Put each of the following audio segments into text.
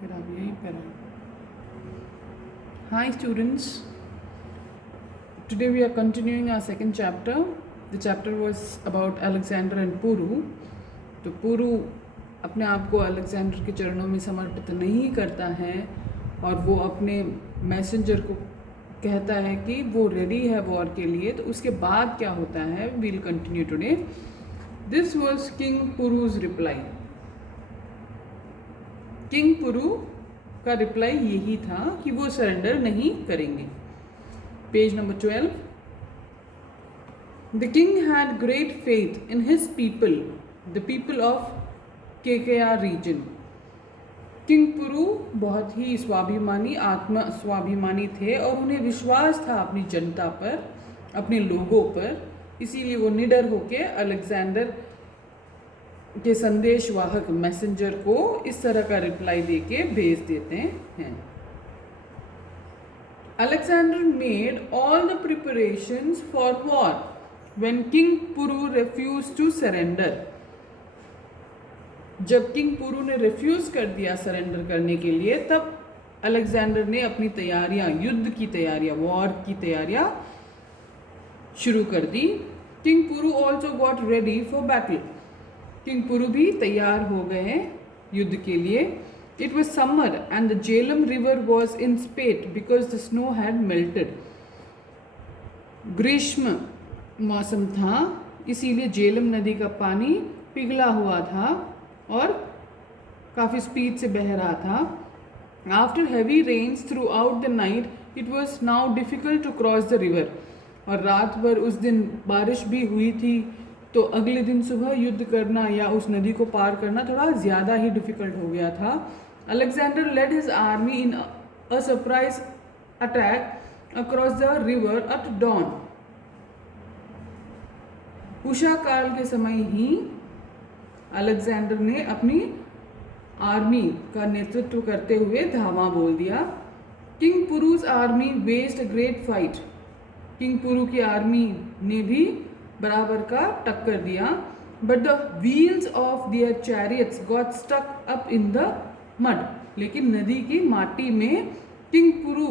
फिर अब यहीं पर है. Hi students, today we are continuing our second chapter. The chapter was about Alexander and Puru. तो पुरु अपने आप को अलेक्जेंडर के चरणों में समर्पित नहीं करता है और वो अपने मैसेंजर को कहता है कि वो रेडी है वॉर के लिए. तो उसके बाद क्या होता है, we'll continue today. This was king Puru's reply. King Puru का रिप्लाई यही था कि वो सरेंडर नहीं करेंगे. Page number 12. The king had great faith in his people, the people of Kekaya region. King Puru बहुत ही स्वाभिमानी, आत्म स्वाभिमानी थे और उन्हें विश्वास था अपनी जनता पर, अपने लोगों पर. इसीलिए वो निडर होकर अलेक्जेंडर के संदेशवाहक मैसेंजर को इस तरह का रिप्लाई देके भेज देते हैं. Alexander made all the preparations for war when king Puru refuse to surrender. जब किंग पुरु ने रिफ्यूज कर दिया सरेंडर करने के लिए, तब अलेक्जेंडर ने अपनी तैयारियां, युद्ध की तैयारियां, वॉर की तैयारियां शुरू कर दी. King Puru also got ready for battle. King Puru भी तैयार हो गए युद्ध के लिए. It was summer and the Jhelum river was in spate because the snow had melted. ग्रीष्म मौसम था, इसीलिए जेलम नदी का पानी पिघला हुआ था और काफ़ी स्पीड से बह रहा था. After heavy rains throughout the night it was now difficult to cross the river. और रात भर उस दिन बारिश भी हुई थी, तो अगले दिन सुबह युद्ध करना या उस नदी को पार करना थोड़ा ज़्यादा ही डिफ़िकल्ट हो गया था. Alexander led his army in a surprise attack across the river at dawn. उषा काल के समय ही अलेक्जेंडर ने अपनी आर्मी का नेतृत्व करते हुए धावा बोल दिया. King Puru's army waged a great fight. King Puru की आर्मी ने भी बराबर का टक्कर दिया. But the wheels of their chariots got stuck up in the mud. लेकिन नदी की माटी में किंग पुरु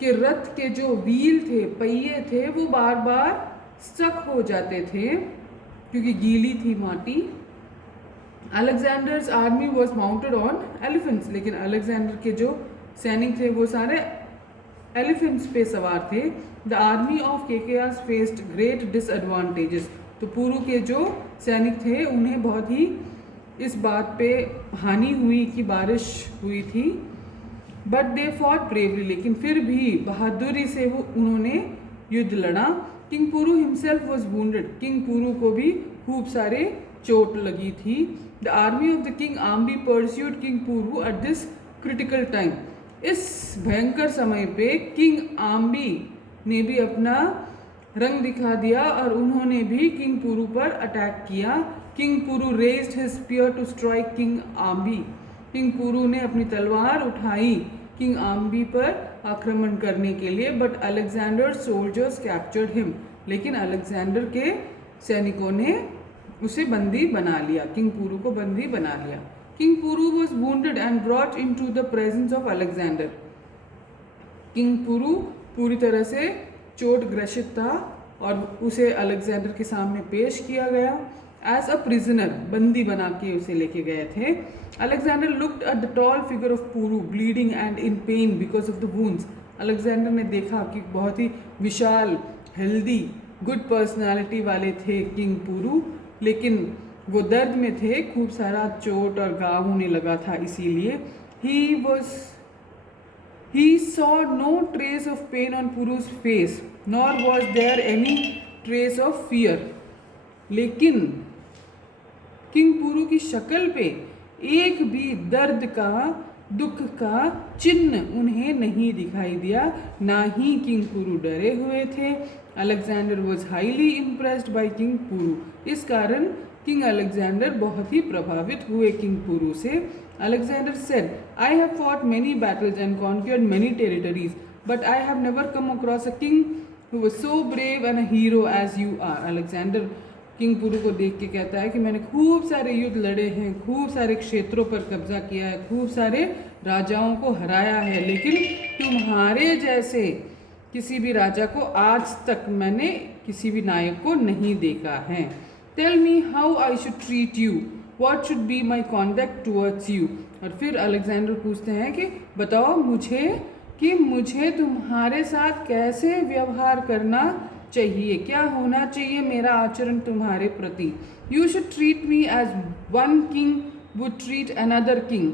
के रथ के जो व्हील थे, पहिए थे, वो बार बार स्टक हो जाते थे क्योंकि गीली थी माटी. Alexander's army was mounted on elephants. लेकिन अलेक्जेंडर के जो सैनिक थे वो सारे एलिफेंट्स पे सवार थे. The army of Kekaya's faced great disadvantages. तो पुरु के जो सैनिक थे उन्हें बहुत ही इस बात पे हानि हुई कि बारिश हुई थी. But they fought bravely. लेकिन फिर भी बहादुरी से वो उन्होंने युद्ध लड़ा. King Puru himself was wounded. King Puru को भी खूब सारे चोट लगी थी. The army of the king Ambhi pursued king Puru at this critical time. इस भयंकर समय पे किंग आम्बी ने भी अपना रंग दिखा दिया और उन्होंने भी किंग पुरु पर अटैक किया. King Puru raised his spear to strike king Ambhi. King Puru ने अपनी तलवार उठाई किंग आम्बी पर आक्रमण करने के लिए. But Alexander soldiers captured him. लेकिन अलेक्जेंडर के सैनिकों ने उसे बंदी बना लिया, किंग पुरु को बंदी बना लिया. King Puru was wounded and brought into the presence of Alexander. King Puru पूरी तरह से चोट ग्रसित था और उसे अलेक्जेंडर के सामने पेश किया गया. एज अ प्रिजनर, बंदी बना के उसे लेके गए थे. Alexander looked at the tall figure of Puru bleeding and in pain because of the wounds. Alexander ने देखा कि बहुत ही विशाल, हेल्दी, गुड पर्सनालिटी वाले थे किंग पुरु, लेकिन वो दर्द में थे, खूब सारा चोट और घाव होने लगा था. इसीलिए he saw no trace of pain on Puru's face, nor was there any trace of fear. लेकिन किंग पुरु की शक्ल पे एक भी दर्द का, दुख का चिन्ह उन्हें नहीं दिखाई दिया. ना ही किंग पुरु डरे हुए थे. Alexander was highly impressed by king Puru. इस कारण किंग अलेक्जेंडर बहुत ही प्रभावित हुए किंग पुरु से. Alexander said, I have fought many battles and conquered many territories, but I have never come across a king who was so brave and a hero as you are. Alexander king Puru को देख के कहता है कि मैंने खूब सारे युद्ध लड़े हैं, खूब सारे क्षेत्रों पर कब्जा किया है, खूब सारे राजाओं को हराया है, लेकिन तुम्हारे जैसे किसी भी राजा को आज तक मैंने किसी भी नायक को नहीं देखा है। Tell me how I should treat you, what should be my conduct towards you. और फिर अलेक्जेंडर पूछते हैं कि बताओ मुझे कि मुझे तुम्हारे साथ कैसे व्यवहार करना चाहिए, क्या होना चाहिए मेरा आचरण तुम्हारे प्रति। You should treat me as one king would treat another king,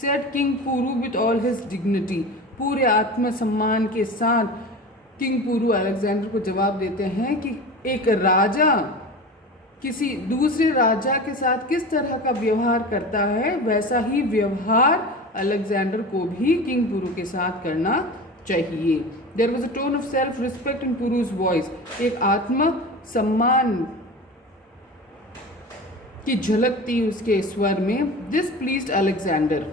said king Puru with all his dignity. पूरे आत्मसम्मान के साथ किंग पुरु अलेक्जेंडर को जवाब देते हैं कि एक राजा किसी दूसरे राजा के साथ किस तरह का व्यवहार करता है, वैसा ही व्यवहार अलेक्जेंडर को भी किंग पुरु के साथ करना चाहिए। There was a tone of self respect in Puru's voice, एक आत्म सम्मान की झलक थी उसके स्वर में। This pleased Alexander,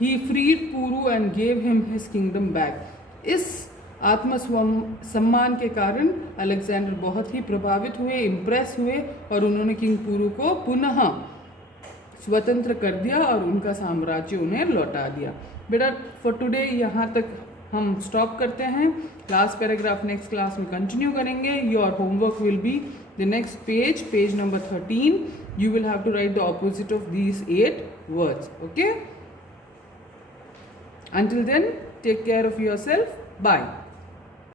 he freed Puru and gave him his kingdom back. इस आत्म सम्मान के कारण अलेक्जेंडर बहुत ही प्रभावित हुए, इम्प्रेस हुए, और उन्होंने किंग पुरु को पुनः स्वतंत्र कर दिया और उनका साम्राज्य उन्हें लौटा दिया। बेटा फॉर टुडे यहाँ तक हम स्टॉप करते हैं। लास्ट पैराग्राफ नेक्स्ट क्लास में कंटिन्यू करेंगे। Your homework will be the next page, page number 13. You will have to write the opposite of these 8 words. Okay? Until then, take care of yourself. Bye.